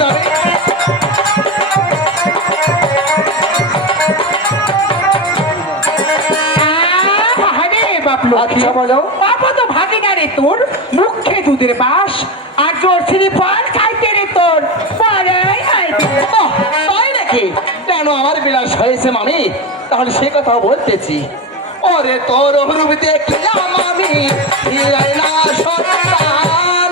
যাবে। আচ্ছা বলো। বাবা তো ভাগে না রে তোর, মুখে দুধের বাস আর জোর ছিলি পান খাইতে রে তোর পাড়াই তাই নাকি? কেন আমার বিলাস হয়েছে মামি? তাহলে সে কথাও বলতেছি। ওরে তোর রূপ দেখলাম আমি হিরাই না সন্তান,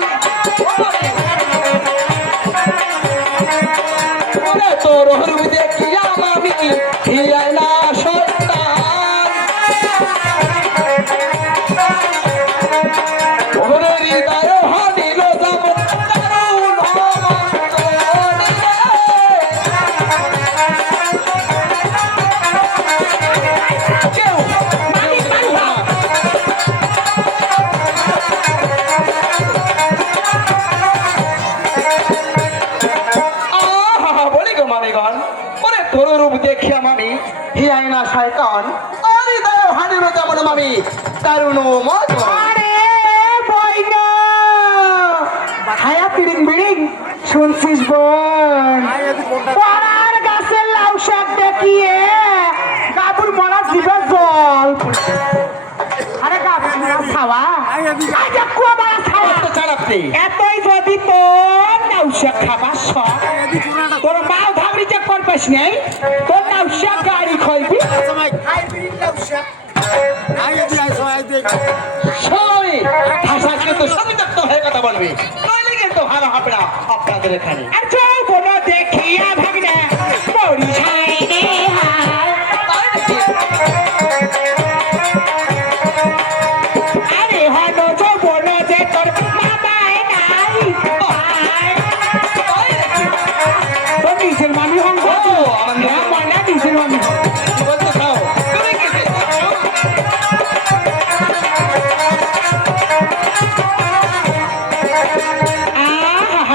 ওরে তোর রূপ দেখলাম আমি হিরাই না সন্তান, ওরে হৃদয় হানিল যেমন দারুণ অমন্তরে। তোর রূপ দেখিয়া মামি হিয়াই না শয়তান, আরে দয় হানিল যেমন মামি দারুণ মজা। আরে বইনা হায়া পিড়িং বিড়িং শুনছিস বোন, পড়ার গাছের লাউ শাক দেখিয়ে গাবুর মরা জিভে জল। আরে গাবুর মরা খাওয়া আগে কুয়া মারা খাওয়া তো চালাতে এতই যদি তোর লাউ শাক খাবার শখ, তোর মাও ধাবড়িতে করবেস নেই, তোর লাউ শাক গাড়ি খাইবি। সবাই ভাষা কিন্তু সবিতক্ত হয়ে কথা বলবে, নইলে কিন্তু ভালো হবে না আপনাদের এখানে। আর যৌবন দেখিয়া ভাগনা মরি ছাই রে হায়। আরে হলো যৌবন যে তোর মামায় নাই পায়। তোর নিজের মামি হন গো, আমার না নিজের মামি হন। কি বলতে চাও তুমি? কি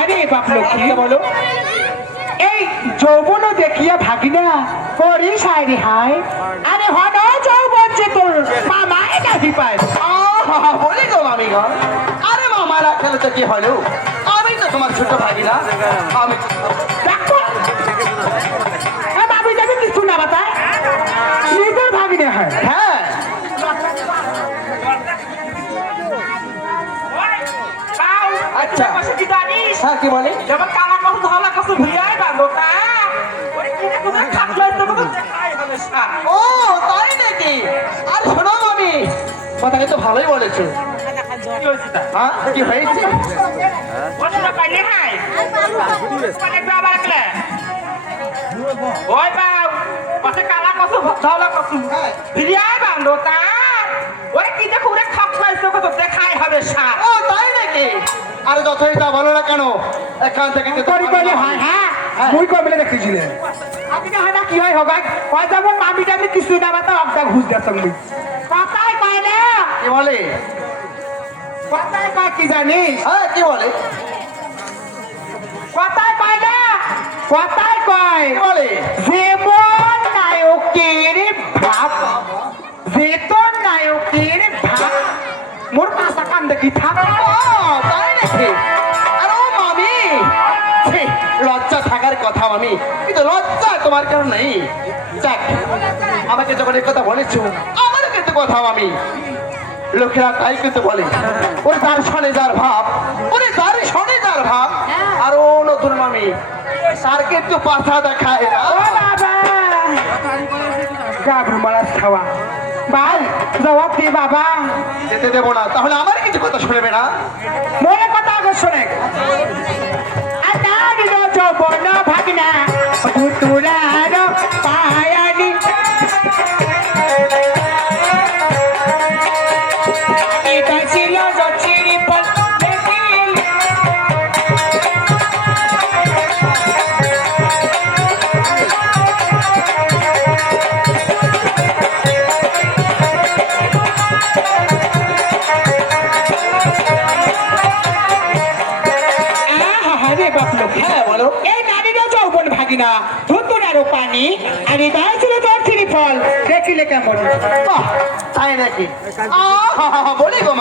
আরে বাপ লক্ষ্মী বলো, এই যৌবন দেখিয়া ভাগিনা করি সাইরি হায়। আরে হন যৌবন যে তোর মামায় নাহি পায়। বলি গো মামি গো, আরে মামারা খেলে তো কি হলো, আমি তো তোমার ছোট ভাগি না। আমি দেখো বাবু যাবে কিছু না বাতায়, নিজের ভাগিনে হয়। হ্যাঁ আচ্ছা হ্যাঁ কি বলে? যেমন কালা কসু ধলা কসু ভিড়াই বাঁধো তা ওই কিনে কোথায় খাটলো তো দেখাই হবে সা। ও তাই নাকি? আর শোনো মামি, কথাটা তো ভালোই বলেছো। কি হইছে তা? হ্যাঁ কি হয়েছে? ওটা পাইলে হাই মানে বাবা লাগলে ওই বাউ পাশে কালা কসু ধলা কসু ভিড়াই বাঁধো তা ওই কিনে কোথায় খাটলো তো দেখাই হবে সা। ও তাই নাকি? আরে যতই তা বলো না কেন, এখান থেকে তো করি কইলে হয়। হ্যাঁ মুই কইলে দেখিছিলে আমি না হয় না কি হয় হগাই কয় যাব মামি টামি কিছু না বাতা অগদা ঘুষ দেছ মুই কথাই কয় না। কি বলে? কথাই কয় কি জানিস? হ্যাঁ কি বলে? কথাই কয় না, কথাই কয় কি বলে? যেমন নায়কের ভাব, যে তোর নায়কের ভাব মোর কাঁচা কান দেখি থাক। ও তাই নাকি? আরে ও মামি, ছি, লজ্জা থাকার কথা মামি, কিন্তু লজ্জা তোমার কেন নেই? যাক, আমাকে যখন এই কথা বলেছো আমারও কিন্তু কথা মামি, লোকেরা তাই কিন্তু বলে ওরে তার শনে যার ভাব, ওরে তার শনে যার ভাব। আর ও নতুন মামি তার কিন্তু পাছা দেখায় না। ও বাবা গাবর মারা খাওয়া ভাই জবাব দি বাবা। যেতে দেবো না, তাহলে আমার কিছু কথা শুনবে না? মোরে কথা আগে শোনে আনার যৌবন ভাগনা ভুতুরার পায়ানি এটা ছিল জচিরি পল দেখিল হ্যাঁ বলো। এই নারীরা যৌবন ভাগিনা ধুতুরার পানি আর হৃদয় ছিল জচিরি ফল দেখিলে কেমন? বাহ, তাই নাকি? বলি গো মা।